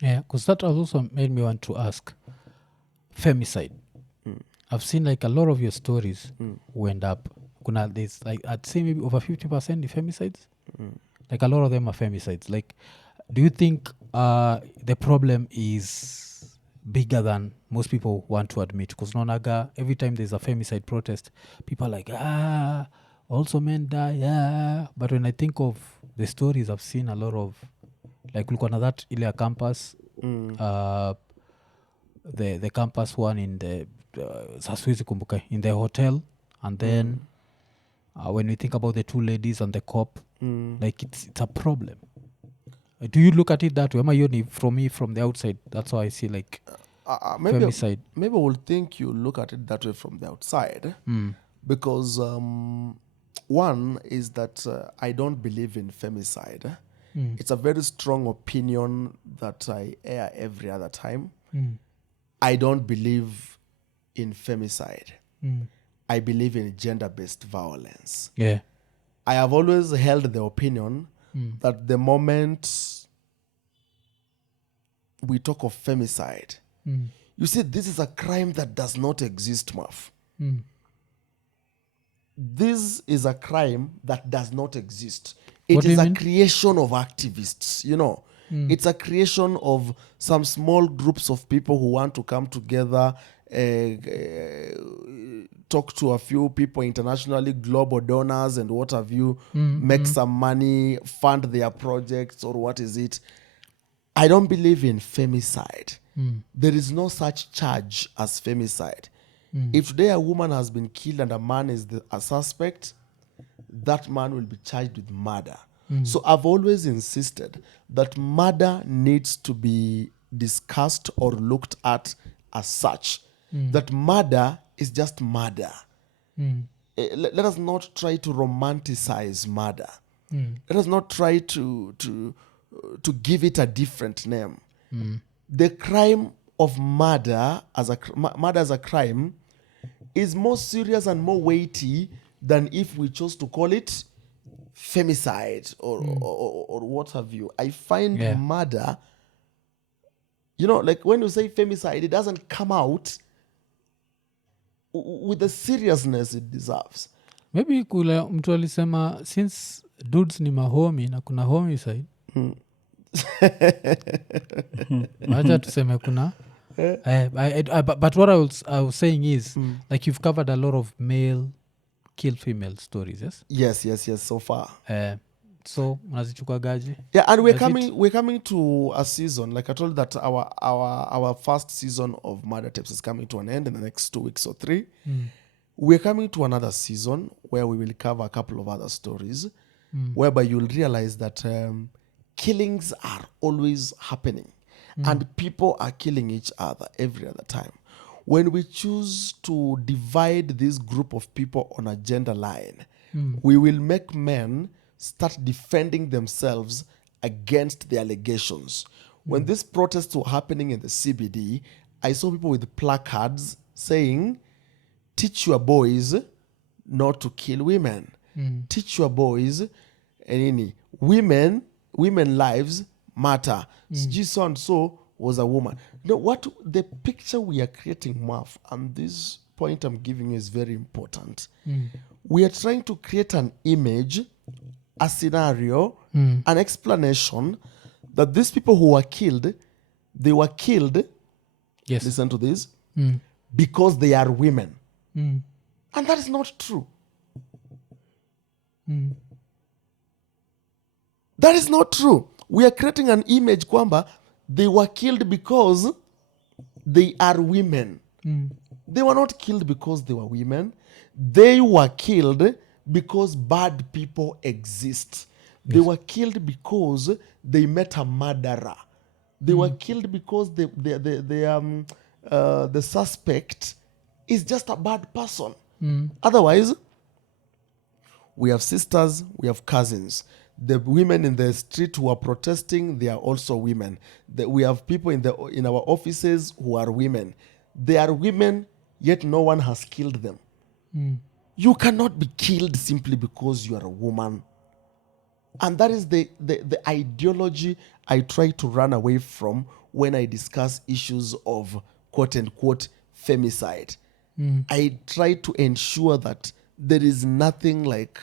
Yeah, because that has also made me want to ask femicide. I've seen like a lot of your stories went up. There's like I'd say maybe over 50% femicides. Like a lot of them are femicides. Like, do you think the problem is bigger than most people want to admit? Because Nonaga, every time there's a femicide protest, people are like, also men die, But when I think of the stories, I've seen a lot of, like, look on that Ilya campus, the campus one in the Saswizi Kumbuka, in the hotel, and then when we think about the two ladies and the cop, like it's a problem. Do you look at it that way? From the outside, that's how I see like femicide. Maybe I will think you look at it that way from the outside, because one is that I don't believe in femicide. It's a very strong opinion that I air every other time. I don't believe in femicide. I believe in gender-based violence. Yeah. I have always held the opinion that the moment we talk of femicide, you see, this is a crime that does not exist, Maf. This is a crime that does not exist. It is a creation of activists, you know. It's a creation of some small groups of people who want to come together, talk to a few people internationally, global donors and what have you, make some money, fund their projects, or what is it. I don't believe in femicide. There is no such charge as femicide. If today a woman has been killed and a man is a suspect, that man will be charged with murder. So I've always insisted that murder needs to be discussed or looked at as such. That murder is just murder. Let us not try to romanticize murder. Let us not try to give it a different name. The crime of murder as a crime is more serious and more weighty than if we chose to call it femicide or what have you. I find murder, you know, like when you say femicide, it doesn't come out with the seriousness it deserves. Maybe kula mtu alisema since dudes ni mahomi na kuna homicide. Acha tuseme kuna but what I was saying is like you've covered a lot of male kill female stories, yes? Yes, so far. So unazichukagaje? Yeah, and we're coming to a season. Like I told you that our first season of Murder Tapes is coming to an end in the next 2 weeks or 3. We're coming to another season where we will cover a couple of other stories, whereby you'll realize that killings are always happening and people are killing each other every other time. When we choose to divide this group of people on a gender line, we will make men start defending themselves against the allegations. When these protests were happening in the CBD, I saw people with placards saying, teach your boys not to kill women. Teach your boys, women lives matter. So and so was a woman. Now, what the picture we are creating, Maf, and this point I'm giving you is very important. We are trying to create an image, a scenario, an explanation that these people who were killed, they were killed, listen to this, because they are women. And that is not true. That is not true. We are creating an image kwamba they were killed because they are women. They were not killed because they were women. They were killed because bad people exist. They were killed because they met a murderer. They were killed because the suspect is just a bad person. Otherwise, we have sisters, we have cousins. The women in the street who are protesting, they are also women. We have people in our offices who are women. They are women, yet no one has killed them. You cannot be killed simply because you are a woman. And that is the ideology I try to run away from when I discuss issues of quote unquote femicide. I try to ensure that there is nothing like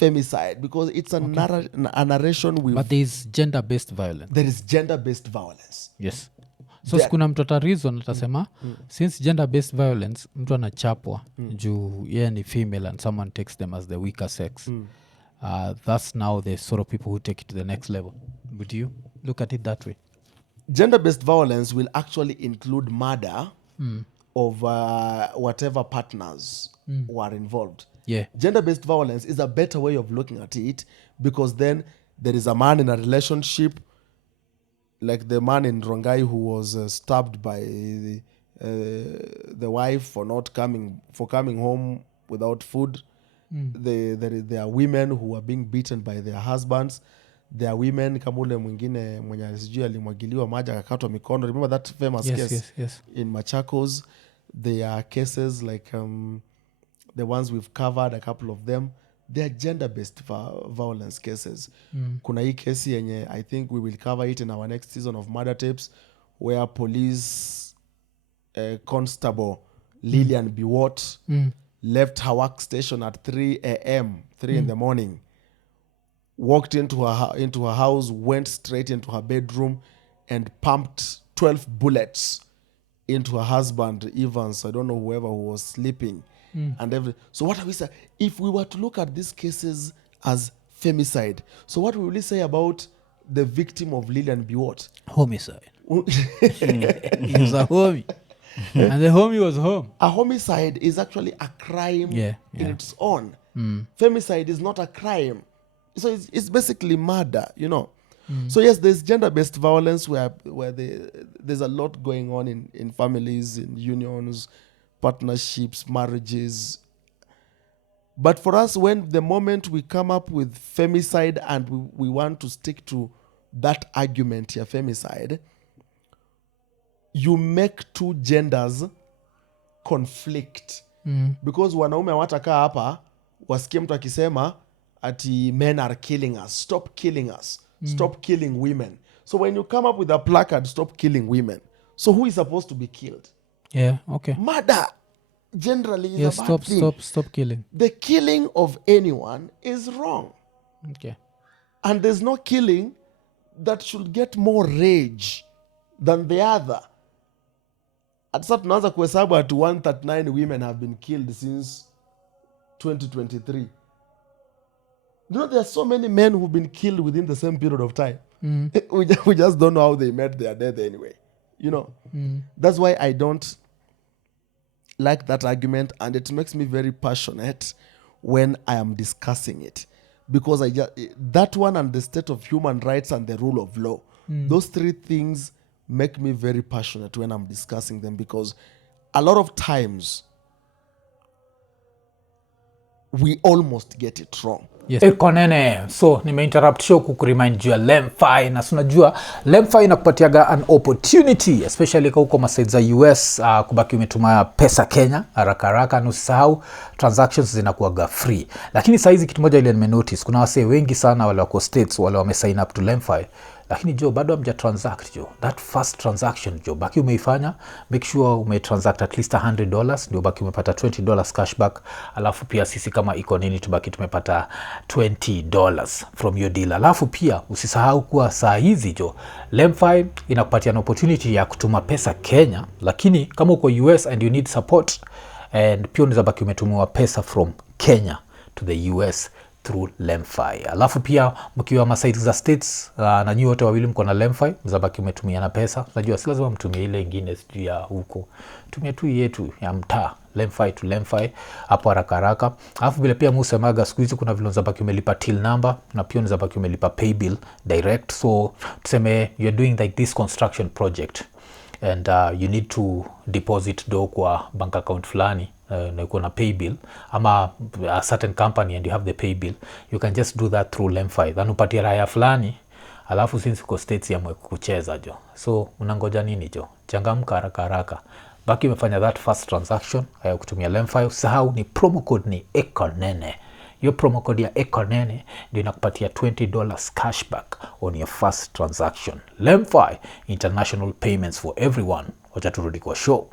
femicide because it's a narration with. But there is gender-based violence. There is gender-based violence. Yes. So sikuna mtu ata reason atasema since gender-based violence mtu anachapwa juu yeye ni female and someone takes them as the weaker sex. That's now the sort of people who take it to the next level. Would you look at it that way? Gender-based violence will actually include murder of whatever partners who are involved. Yeah. Gender-based violence is a better way of looking at it because then there is a man in a relationship, like the man in Rongai who was stabbed by the wife for coming home without food. There are women who are being beaten by their husbands. There are women kama ule mwingine mwenye sijui alimwagiliwa maji akakatwa mikono. Remember that famous case in Machakos? There are cases like the ones we've covered, a couple of them. They are gender-based violence cases. Kuna hii kesi yenye I think we will cover it in our next season of Murder Tapes, where police constable Lillian Biwott left her workstation at 3 a.m., 3 in the morning, walked into her house, went straight into her bedroom, and pumped 12 bullets into her husband, Evans, I don't know, whoever who was sleeping. So what are we saying? If we were to look at these cases as femicide, so what will we say about the victim of Lillian Biwott? Homicide. He was a homie. And the homie was home. A homicide is actually a crime in its own. Femicide is not a crime. So it's basically murder, you know. So yes, there's gender-based violence where there's a lot going on in families, in unions, partnerships, marriages. But for us, when the moment we come up with femicide and we want to stick to that argument here, femicide, you make two genders conflict. Because wanaume watakaa hapa wasikie mtu akisema ati men are killing us, stop killing us, stop killing women. So when you come up with a placard, stop killing women, so who is supposed to be killed? Yeah, okay. Murder generally is a bad thing. Stop killing. The killing of anyone is wrong. Okay. And there's no killing that should get more rage than the other. At sasa tunaanza kuhesabu at 139 women have been killed since 2023. You know, there are so many men who've been killed within the same period of time. We just don't know how they met their death anyway. You know, that's why I don't like that argument, and it makes me very passionate when I am discussing it, because that one and the state of human rights and the rule of law, those three things make me very passionate when I'm discussing them, because a lot of times we almost get it wrong. Yes. IKONINI. So nimeinterrupt show kukuremind juu ya LemFi, na unajua LemFi inakupatiaga an opportunity especially kwa huko maside za US kubaki umetumia pesa Kenya haraka na usisahau transactions zinakuwaga free. Lakini saa hizi kitu moja ile nimenotice, kuna wasee wengi sana wale wako states wale wamesign up to LemFi, lakini jo bado hamja transact jo. That first transaction jo baki umeifanya, make sure umetransact at least $100 ndio baki umepata $20 cashback, alafu pia sisi kama IKONINI tubaki tumepata $20 from your deal. Alafu pia usisahau kuwa saa hizi jo LemFi inakupatia an opportunity ya kutuma pesa Kenya, lakini kama uko US and you need support, and pia unaweza baki umetumiwa pesa from Kenya to the US through LemFi. Alafu pia mkiwa masaiti za states na nyinyi wote wawili mko na LemFi, mzabaki umetumiana pesa. Unajua si lazima mtumie ile nyingine sijui ya huko. Tumia tu yetu ya mtaa, LemFi to LemFi hapo haraka. Alafu vile pia musemaga siku hizi kuna vile unazabaki umelipa till number, na pia unazabaki umelipa pay bill direct. So tuseme you're doing like this construction project and you need to deposit do kwa bank account fulani, na uko na pay bill ama a certain company and you have the pay bill, you can just do that through LemFi. Then upatie raya fulani, alafu since uko states ya mwe kucheza jo. So unangoja nini jo? Changamka haraka. Baki umefanya that first transaction kutumia LemFi. Usahau ni promo code ni IKONINI. hiyo promo code ya IKONINI ndio inakupatia $20 cashback on your first transaction. LemFi, international payments for everyone. Wacha turudi kwa show.